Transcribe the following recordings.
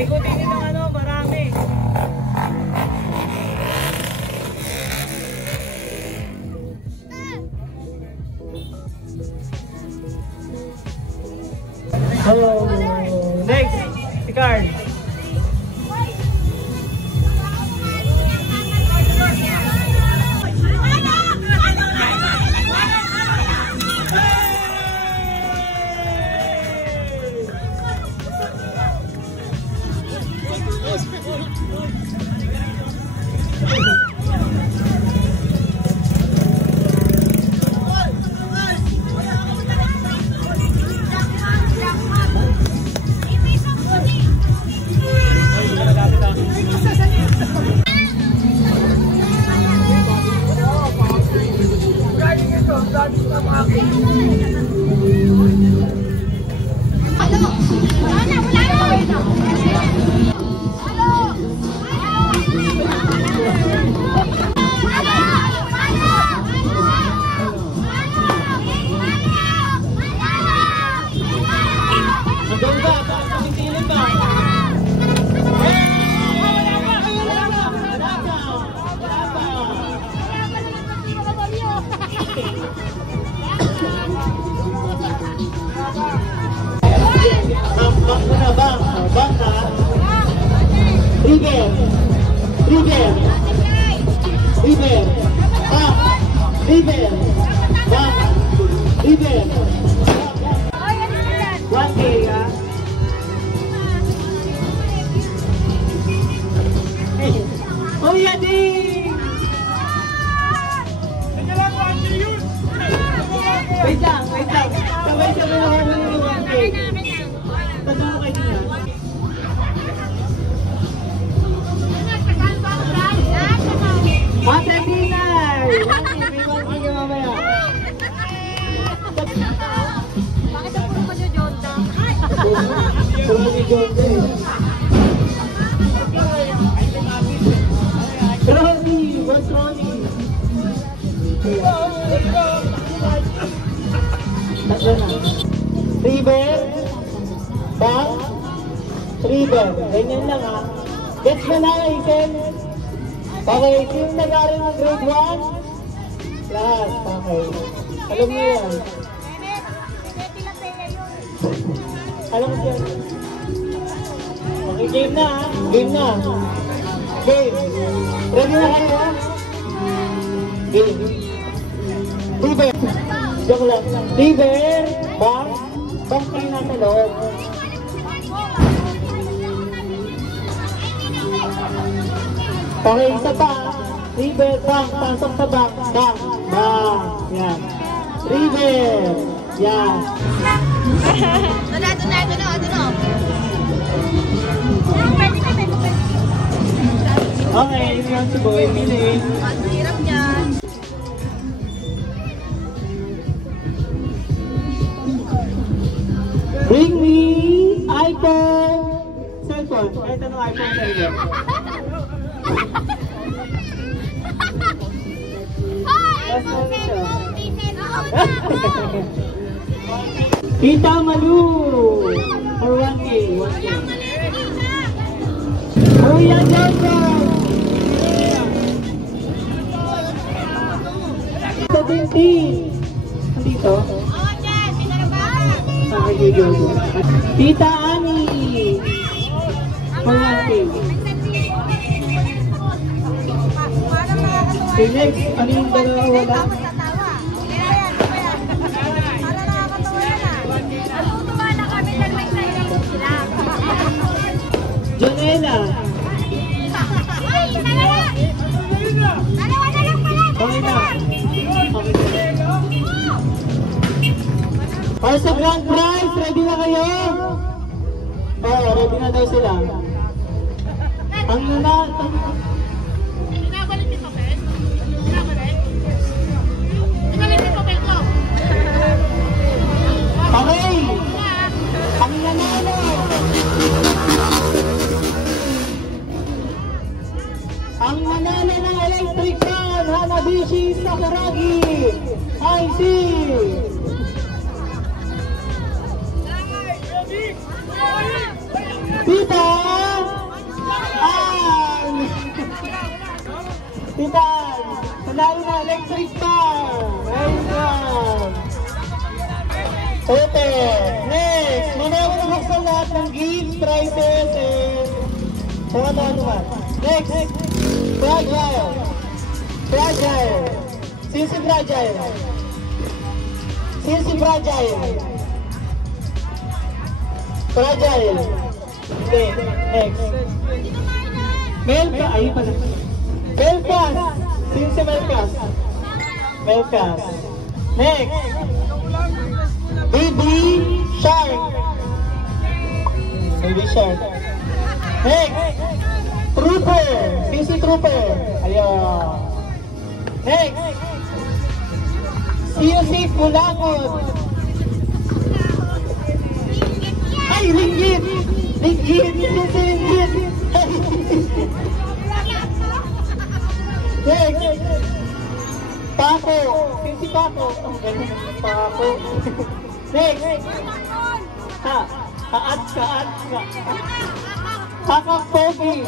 Ikutin nyo ng ano, marami. So, next, si Carl. Wait lang. Sabay-sabay ako ng 1K. Tadaan kayo niya. Ate Pinay! 1K ka mamaya. Bakit ang puro ka nyo, Jonda? Puro ni Jonda eh. Ronnie! What's Ronnie? Tatlo na. River. Bang. River. Ganyan lang ha. Gets mo na, Ethan? Okay, sino nag-aaral ng grade 1? Lahat. Okay. Alam mo yan. Alam mo yan. Okay, game na ha. Game na. Game. Ready na kayo ha? Game. River. Joke lang. River. Bang. Bang kayo nasa loob. Okay, isa pa. River. Bang. Pasok sa bang. Bang. Bang. Yan. River. Yan. Ito na. Okay, yan si Boy. Mili. Ang hirap niyan. Bring me iPhone cellphone. Ito ng iPhone cellphone. Tita Malu or 1K. Kuya Johnson. Tita Binti. Dito. Tita Ani. For 1K. Okay, next. Ano yung dalawa wala? Jonela. Okay na. Para sa grand prize, ready na kayo? Oo, ready na daw sila. Ang nuna... Pinabalik yung papel? Pinabalik? Pinabalik yung papel ko. Okay! Ang nanalo! Ang nanalo ng electric fan, Hanabishi Sakuragi! IC! Tita! Titan! Panalo na electric car! Nice one! Okay, next! Mamaya ko nabuksan lahat ng gifts, prizes, and kung ano-ano man. Next! Fragile! Fragile! Sino si Fragile? Sino si Fragile? Fragile! Okay, next. Melka! Ayun pala. Melkas! Sino si Melkas? Melkas. Next! Baby Shark! Baby Shark. Next! Trooper! Sino si Trooper? Ayun. Next! Sino si Kulangon? Ay, Ringgit! Ringgit! Sino si Ringgit? Next! Paco! Sino si Paco? Paco! Next! Kaat. Kakak Pogi!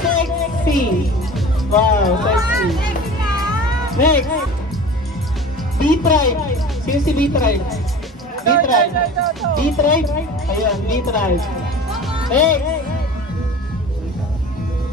Sexy! Wow, sexy! Next! B-Tribe! Sino si B-Tribe? B-Tribe! B-Tribe? Ayan, B-Tribe! Next!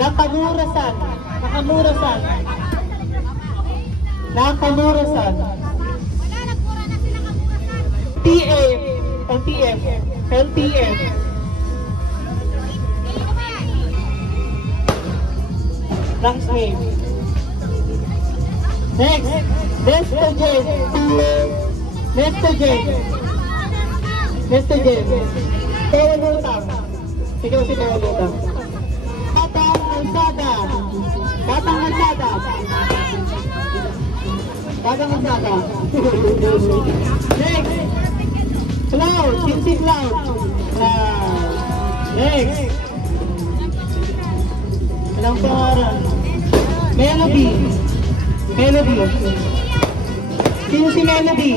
Nakamura-san! Nakamura-san! Nakamura-san! TF! LTF! LTF! Next name. Next! Nestogen! Nestogen! Nestogen! Kawalutang! Ikaw si Kawalutang. Batang Alsada! Batang Alsada! Batang Alsada! Next! Cloud! Cincy Cloud! Next! Anong pangalan? Melody! Melody! Sino si Melody?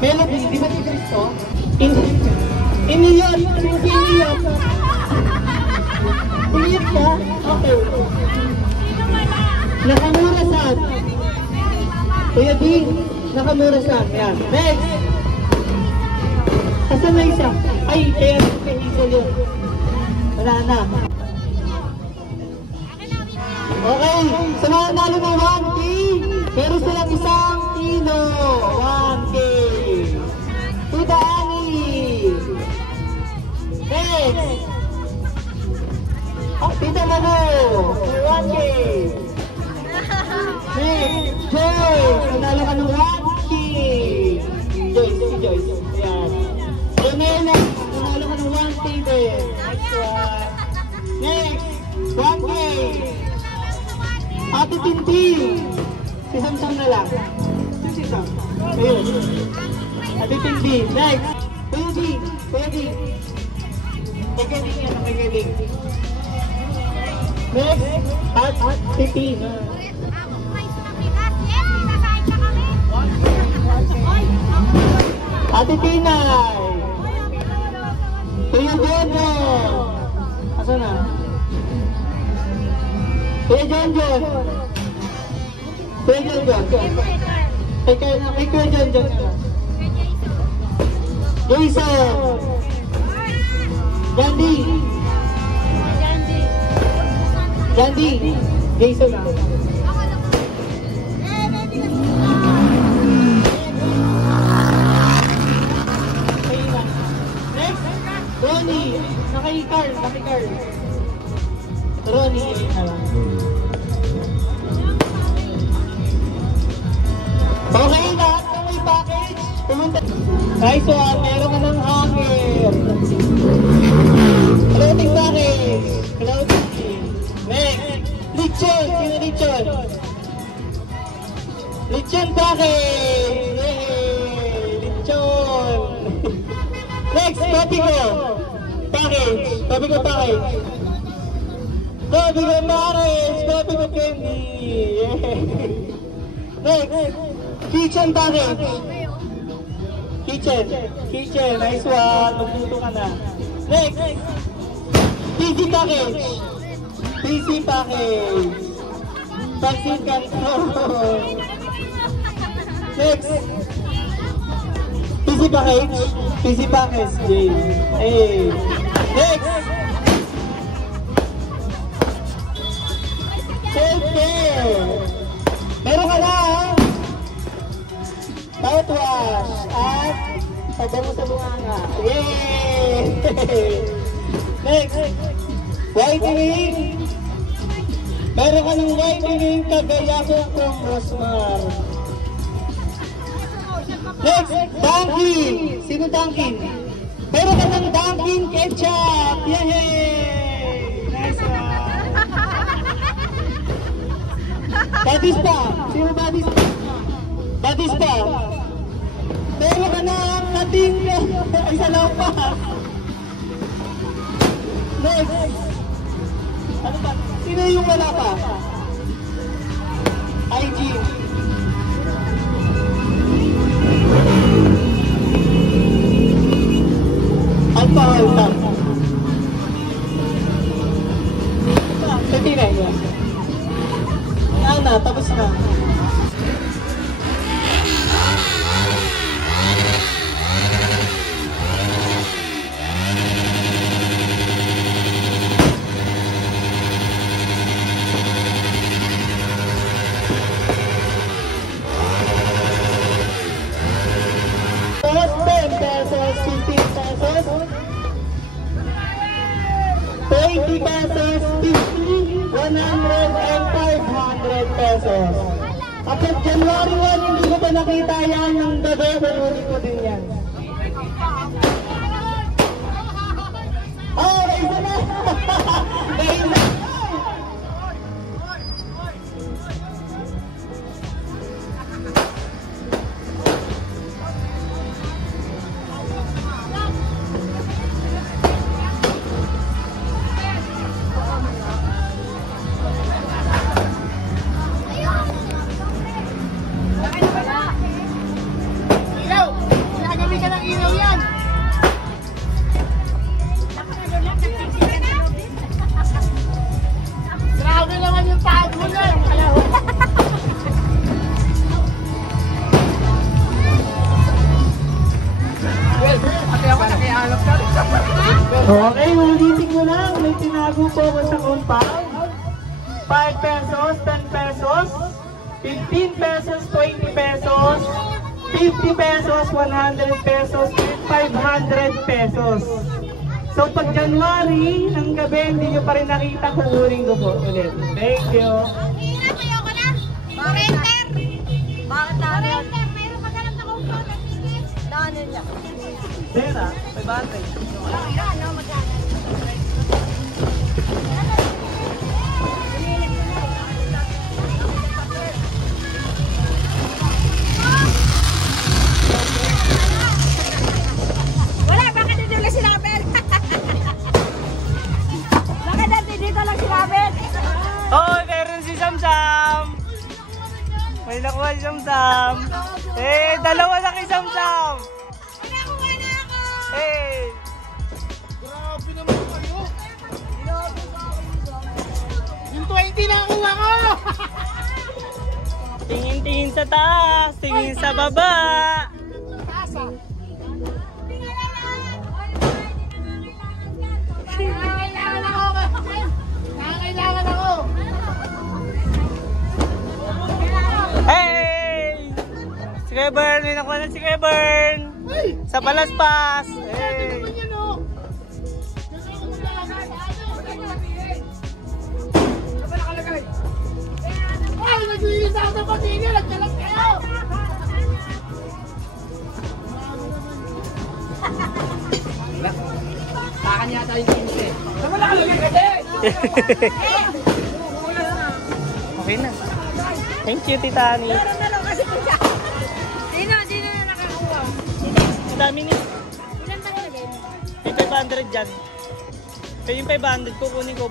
Melody, di ba si Cristo? Iniyon! Sino si Iniyon? Iniyon ka? Okay. Nakamura-san. Kuya B, nakamura-san. Yan. Next! Kasan na isa? Ay, kaya Hazel yun. Wala na. Okay, sa mga nalo ng 1K, meron silang isang kilo. 1K. Tuda Ani. Next. Tita Mano. 1K. Next. Joyce. Nanalo ka ng 1K. Joyce, si Joyce. Ayan. Romela. Nanalo ka ng 1K din. Next one. Next. 1K. Ate Tintin! Si Samsam na lang. Si Sam. Ayun. Ate Tintin. Next. Kuya D. Kuya D. Magaling yan. Magaling. Next. Ate Tina. Ate Tina. Kuya Bono. Asa na? Kuya John John. Kuya John John. Kay Kuya John John. Jason. Jandy. Jandy. Jason na. Next. Ronnie. Naka-Carl. Naka-Carl. Ronnie. Okay, lahat na may package. Pumunta. Nice one, meron ka ng hanger. Clothing package. Clothing. Next. Lechon. Sino lechon? Lechon package. Yay! Lechon. Next, Papico. Package. Papico package. Papico package. Papico candy. Yay! Next. Kitchen package. Kitchen. Kitchen. Nice one. Magluto ka na. Next. PC package. PC package. Pansin Canton. Next. PC package. PC package. J. Hey. Next. Self-care. Meron ka na ha? Mouthwash at pabango sa bunganga. Yay! Next. Whitening. Meron ka ng whitening kagaya ko kung Rosmar. Next. Dunkin. Sino Dunkin? Meron ka ng Dunkin ketchup. Yay! Nice one. Badis pa. Sino badis pa? Badis pa. Meron ka na kating. Isa lang pa. Next. Ano ba? Sino yung wala pa? IG. Alpa. Sa tinay niya. Na, tapos na. Pesos, 15 pesos, 20 pesos, 50, 100, and 500 pesos. Kapag January 1, hindi ko pa nakita yan ng gabi, kukunin ko din yan. Oh, may isa na! May isa! Okay, ulitin ko lang. May tinago po ako sa compound. 5 pesos, 10 pesos, 15 pesos, 20 pesos, 50 pesos, 100 pesos, and 500 pesos. So pag January, ng gabi, hindi nyo pa rin nakita, kukunin ko po ulit. Thank you. Hirap, ayoko na. Renter. Bakit na? Renter. Mayroon pa ganap na compound. Daanan niya. Pera, may batay. Ano, magkano? Wala, bakit dito lang sinabit? Bakit dito lang sinabit? Oh, meron si Samsam! May nakuha si Samsam! Eh, dalawa na kay Samsam! Nakuha na ako! Eh! Grabe naman kayo! Yung 20 na nakuha ko! Tingin-tingin sa taas, tingin sa baba! Tasa! Nangangailangan ako! Nangangailangan ako! Hey! Si Kevin! May nakuha na si Kevin! Sa Palaspas! Hey! Ay, naglilis ako sa patigil! Nagkalat kayo! Takan yata yung 15. Saan nakalagay ka din? Okay na. Thank you, Tita Ani. Sino na nakakuha? Ang dami niya. Ilan ba nilagay mo? May 500 dyan. Kaya yung 500 kukunin ko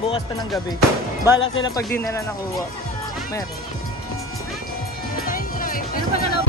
bukas pa ng gabi. Bahala sila pag di nila nakuha. Meron. Ano pa na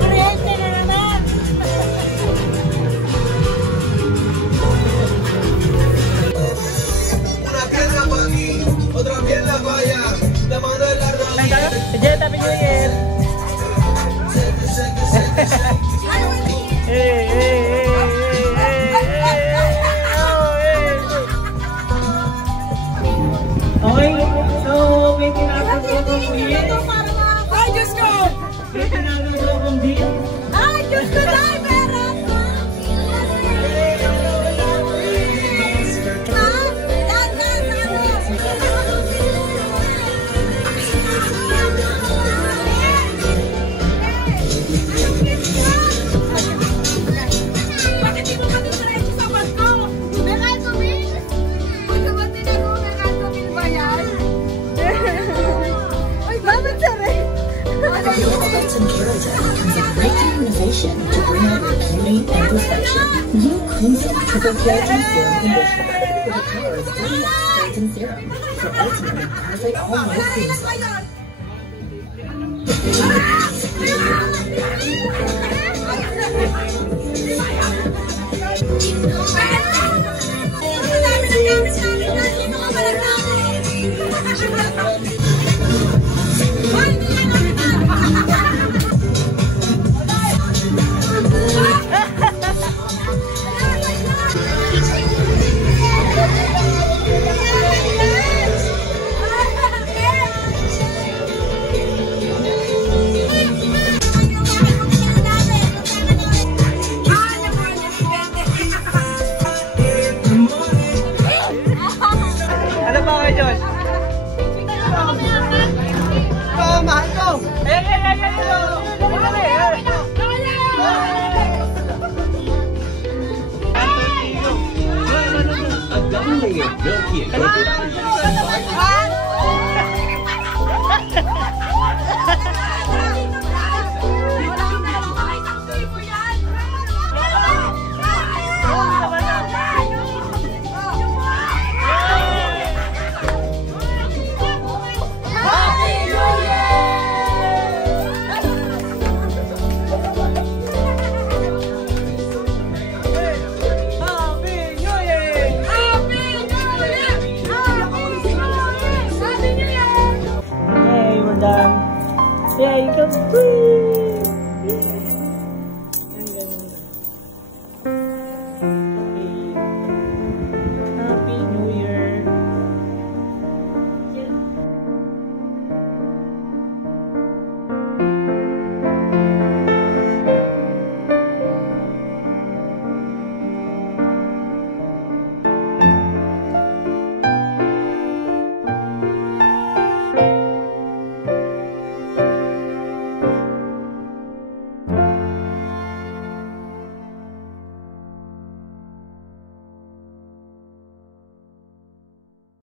Kuryente na naman. Una piedra para aquí, otra piedra para allá. La mano en la rodilla. Jen, Happy New Year! Hey, hey, hey, okay, so may tinatawag ko yun. Ay, Diyos ko! May tinatawag kong deal. Ay, Diyos ko dahil meron! Bakit di mo matuturecho sa bag ko? Nakatumil? Pagkabatin ako, nakatumil ba yan? Ay, bakit sabi? Clayton Keratin is a breakthrough innovation to bring out your beauty and perfection. New Crimson Triple Keratin Serum Conditioner with the power of 30x Clayton Serum for ultimately perfect all-night cleansing. Ano ba kayo, John? Ito, mahal ko! A double layer milky and coconut. Yay, madam. Yay, come free.